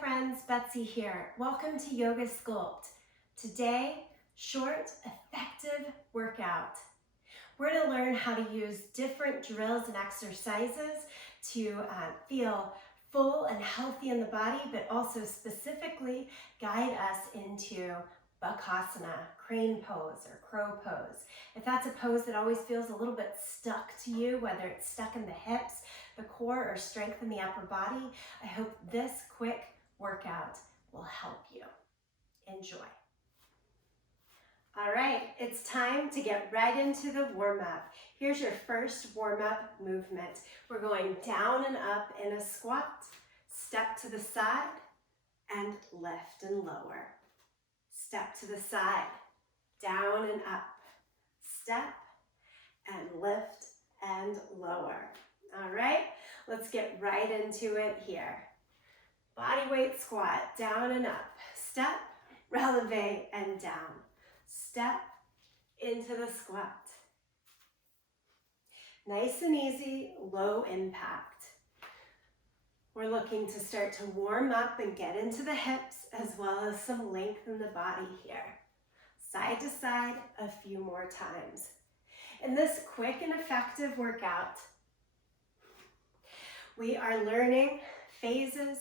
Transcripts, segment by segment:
friends, Betsy here. Welcome to Yoga Sculpt. Today, short, effective workout. We're going to learn how to use different drills and exercises to feel full and healthy in the body, but also specifically guide us into Bakasana, crane pose or crow pose. If that's a pose that always feels a little bit stuck to you, whether it's stuck in the hips, the core, or strength in the upper body, I hope this quick workout will help you. Enjoy. All right, it's time to get right into the warm-up. Here's your first warm-up movement. We're going down and up in a squat, step to the side, and lift and lower. Step to the side, down and up, step, and lift and lower. All right, let's get right into it here. Body weight squat, down and up, step, releve, and down. Step into the squat. Nice and easy, low impact. We're looking to start to warm up and get into the hips as well as some length in the body here. Side to side a few more times. In this quick and effective workout, we are learning phases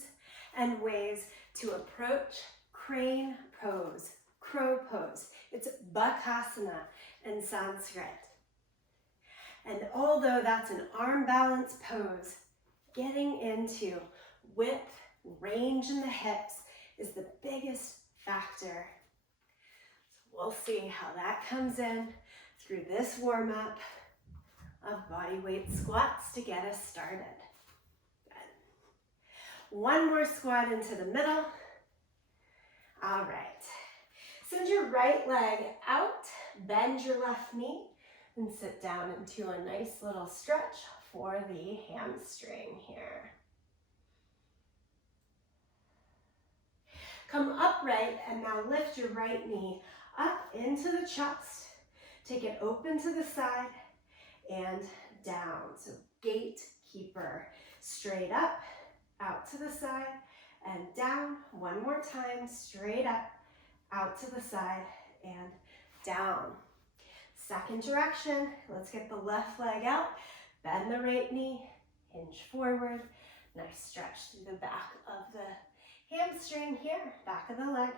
and ways to approach crane pose, crow pose. It's Bakasana in Sanskrit. And although that's an arm balance pose, getting into width, range in the hips is the biggest factor. So we'll see how that comes in through this warm-up of body weight squats to get us started. Good. One more squat into the middle. All right. Send your right leg out, bend your left knee, and sit down into a nice little stretch for the hamstring here. Come upright and now lift your right knee up into the chest. Take it open to the side and down. So gatekeeper, straight up, out to the side and down. One more time, straight up, out to the side and down. Second direction, let's get the left leg out, bend the right knee, hinge forward. Nice stretch through the back of the hamstring here, back of the leg.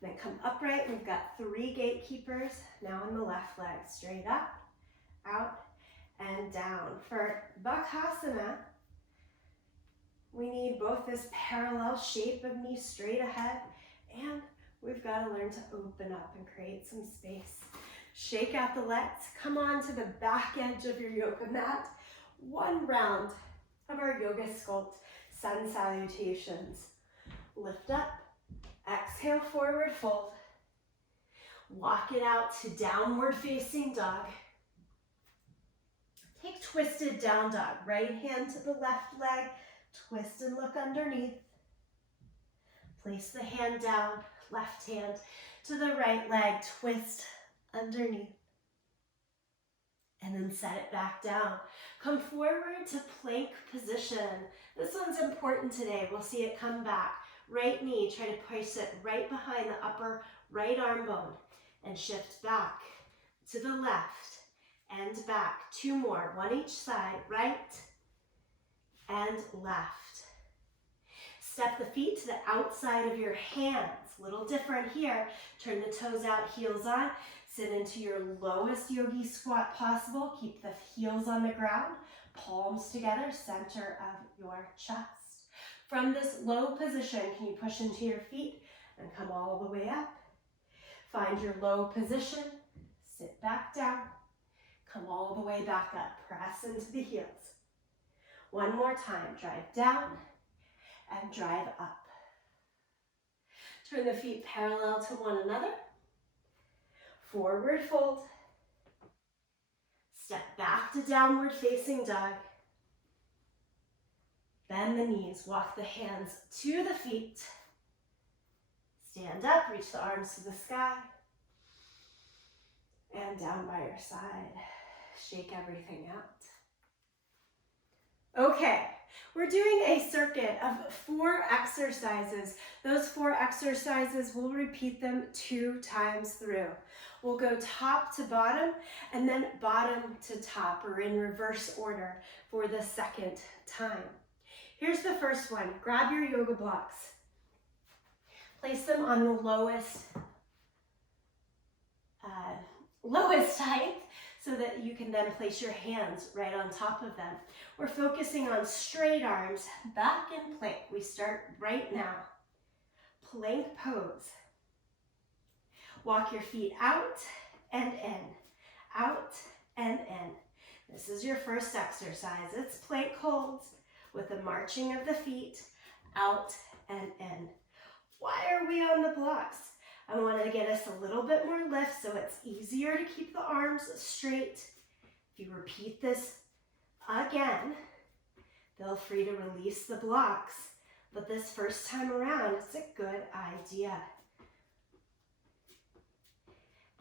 Then come upright, we've got 3 gatekeepers. Now on the left leg, straight up, out, and down. For Bakasana, we need both this parallel shape of knee straight ahead, and we've got to learn to open up and create some space. Shake out the legs, come on to the back edge of your yoga mat. One round of our Yoga Sculpt sun salutations. Lift up, exhale, forward fold. Walk it out to downward facing dog. Take twisted down dog. Right hand to the left leg, twist and look underneath. Place the hand down, left hand to the right leg, twist underneath. And then set it back down. Come forward to plank position. This one's important today. We'll see it come back. Right knee, try to place it right behind the upper right arm bone and shift back to the left and back. 2 more, one each side, right and left. Step the feet to the outside of your hands. A little different here. Turn the toes out, heels on. Sit into your lowest yogi squat possible. Keep the heels on the ground, palms together, center of your chest. From this low position, can you push into your feet and come all the way up? Find your low position, sit back down, come all the way back up. Press into the heels. One more time, drive down and drive up. Turn the feet parallel to one another. Forward fold. Step back to downward facing dog. Bend the knees, walk the hands to the feet. Stand up, reach the arms to the sky. And down by your side. Shake everything out. Okay, we're doing a circuit of 4 exercises. Those 4 exercises, we'll repeat them 2 times through. We'll go top to bottom and then bottom to top, or in reverse order for the second time. Here's the first one. Grab your yoga blocks. Place them on the lowest height so that you can then place your hands right on top of them. We're focusing on straight arms, back in plank. We start right now. Plank pose. Walk your feet out and in, out and in. This is your first exercise. It's plank holds with the marching of the feet out and in. Why are we on the blocks? I want to get us a little bit more lift so it's easier to keep the arms straight. If you repeat this again, feel free to release the blocks. But this first time around, it's a good idea.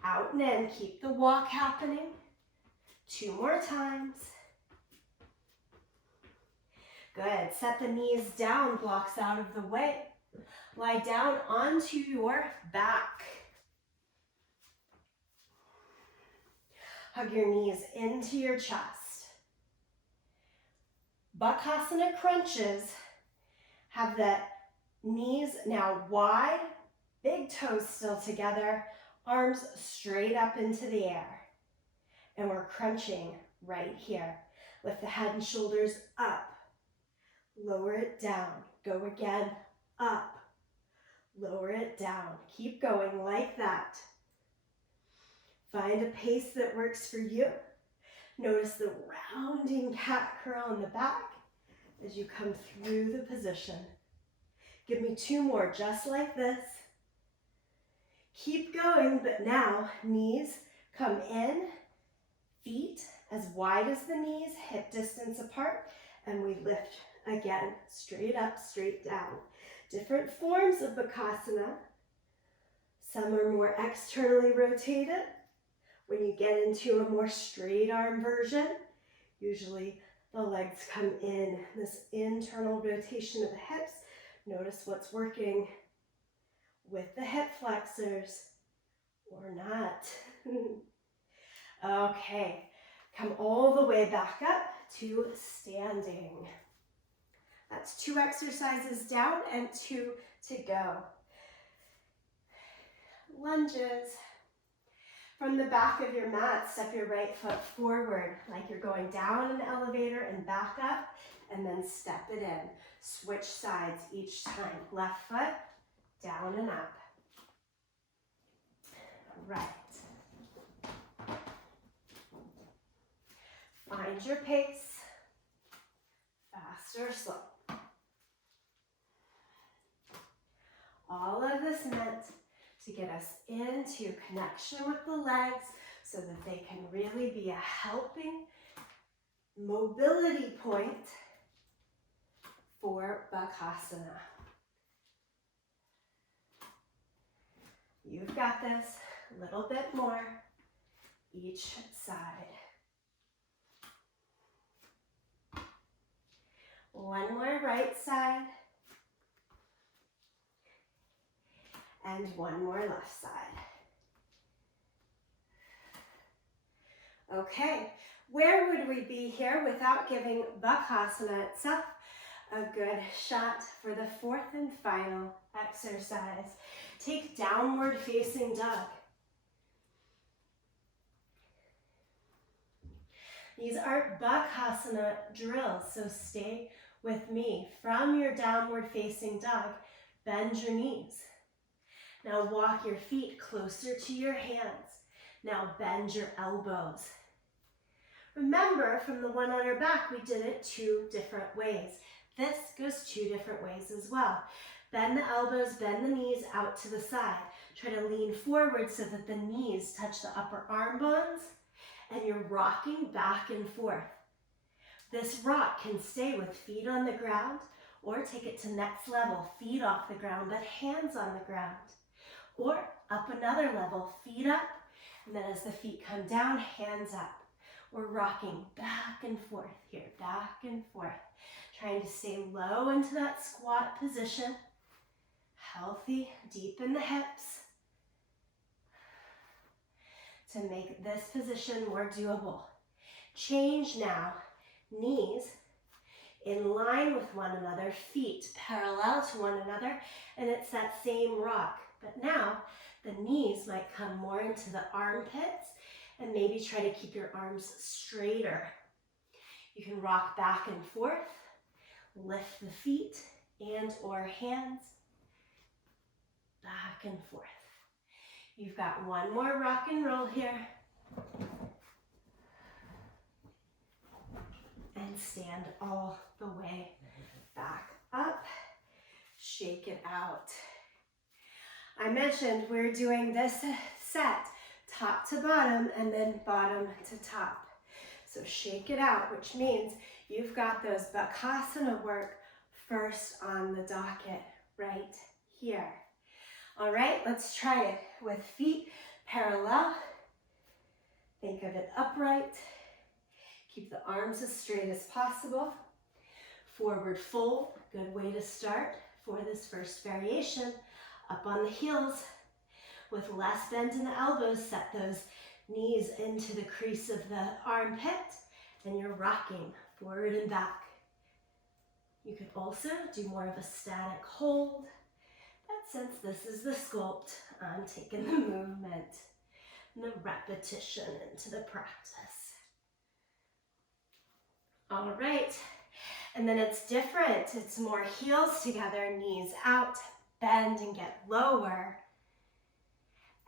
Out and in, keep the walk happening. 2 more times. Good, set the knees down, blocks out of the way. Lie down onto your back. Hug your knees into your chest. Bakasana crunches have the knees now wide, big toes still together, arms straight up into the air. And we're crunching right here. Lift the head and shoulders up. Lower it down. Go again, up. Lower it down. Keep going like that. Find a pace that works for you. Notice the rounding cat curl in the back as you come through the position. Give me 2 more just like this. Keep going, but now knees come in, feet as wide as the knees, hip distance apart, and we lift again, straight up, straight down. Different forms of Bakasana. Some are more externally rotated. When you get into a more straight arm version, usually the legs come in. This internal rotation of the hips. Notice what's working with the hip flexors or not. Okay, come all the way back up to standing. That's 2 exercises down and 2 to go. Lunges. From the back of your mat, step your right foot forward like you're going down an elevator and back up, and then step it in. Switch sides each time. Left foot, down and up. Right. Find your pace. Fast or slow. All of this meant to get us into connection with the legs so that they can really be a helping mobility point for Bakasana. You've got this. A little bit more each side. One more right side. And one more left side. Okay, where would we be here without giving Bakasana itself a good shot for the 4th and final exercise? Take downward facing dog. These aren't Bakasana drills, so stay with me. From your downward facing dog, bend your knees. Now walk your feet closer to your hands. Now bend your elbows. Remember, from the one on our back, we did it 2 different ways. This goes 2 different ways as well. Bend the elbows, bend the knees out to the side. Try to lean forward so that the knees touch the upper arm bones, and you're rocking back and forth. This rock can stay with feet on the ground, or take it to next level, feet off the ground, but hands on the ground. Or up another level, feet up, and then as the feet come down, hands up. We're rocking back and forth here, back and forth. Trying to stay low into that squat position. Healthy, deep in the hips. To make this position more doable. Change now. Knees in line with one another, feet parallel to one another, and it's that same rock. But now, the knees might come more into the armpits, and maybe try to keep your arms straighter. You can rock back and forth, lift the feet and or hands, back and forth. You've got one more rock and roll here. And stand all the way back up. Shake it out. I mentioned we're doing this set top to bottom and then bottom to top. So shake it out, which means you've got those Bakasana work first on the docket right here. All right, let's try it with feet parallel. Think of it upright. Keep the arms as straight as possible. Forward fold, good way to start for this first variation. Up on the heels. With less bend in the elbows, set those knees into the crease of the armpit, and you're rocking forward and back. You could also do more of a static hold, but since this is the sculpt, I'm taking the movement and the repetition into the practice. All right, and then it's different. It's more heels together, knees out, bend and get lower.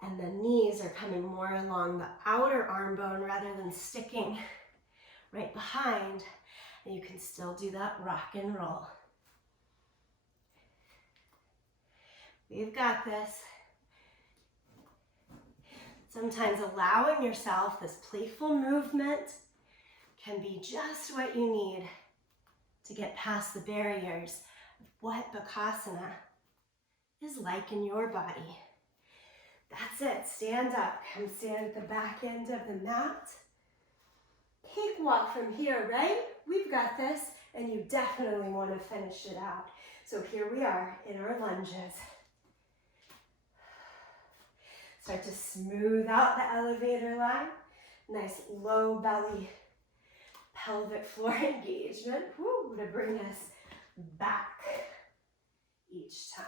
And the knees are coming more along the outer arm bone rather than sticking right behind. And you can still do that rock and roll. We've got this. Sometimes allowing yourself this playful movement can be just what you need to get past the barriers of what Bakasana is like in your body. That's it, stand up, come stand at the back end of the mat. Cakewalk from here, right? We've got this, and you definitely want to finish it out. So here we are in our lunges. Start to smooth out the elevator line. Nice low belly, pelvic floor engagement, woo, to bring us back each time.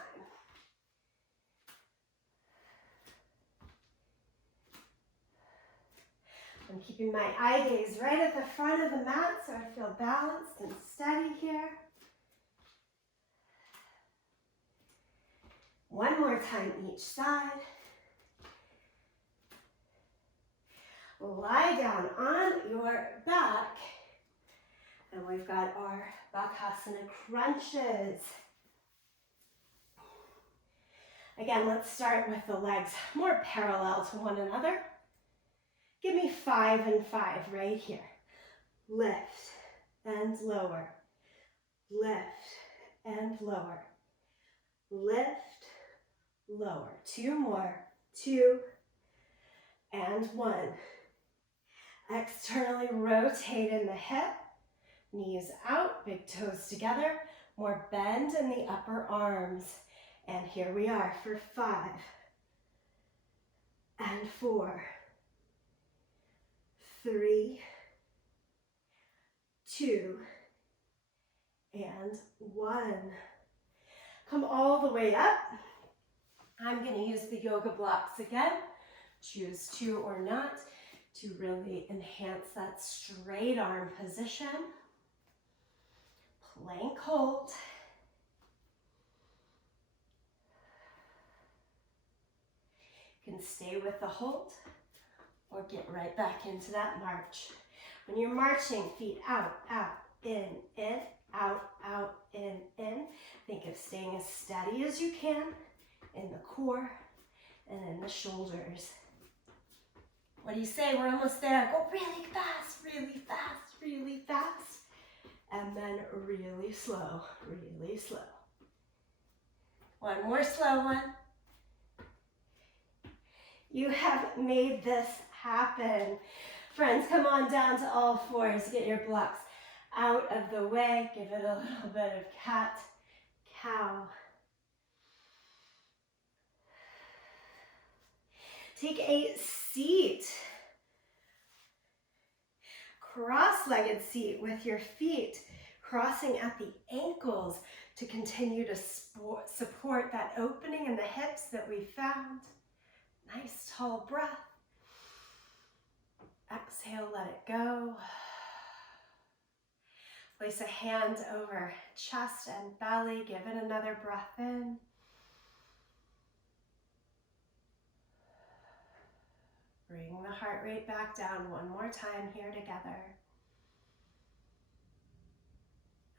I'm keeping my eye gaze right at the front of the mat so I feel balanced and steady here. One more time each side. Lie down on your back. And we've got our Bakasana crunches. Again, let's start with the legs more parallel to one another. Give me 5 and 5 right here. Lift and lower. Lift and lower. Lift, lower. 2 more. 2 and 1. Externally rotate in the hip. Knees out, big toes together. More bend in the upper arms. And here we are for 5 and 4. 3, 2, and 1. Come all the way up. I'm going to use the yoga blocks again. Choose to or not to really enhance that straight arm position. Plank hold. You can stay with the hold or get right back into that march. When you're marching, feet out, out, in, out, out, in. Think of staying as steady as you can in the core and in the shoulders. What do you say? We're almost there. Go really fast, really fast, really fast. And then really slow, really slow. One more slow one. You have made this happen Friends, come on down to all fours. Get your blocks out of the way. Give it a little bit of cat, cow. Take a seat. Cross-legged seat with your feet crossing at the ankles to continue to support that opening in the hips that we found. Nice tall breath. Exhale, let it go. Place a hand over chest and belly. Give it another breath in. Bring the heart rate back down one more time here together.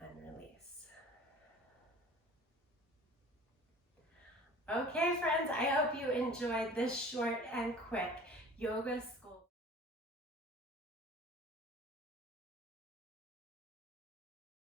And release. Okay, friends, I hope you enjoyed this short and quick yoga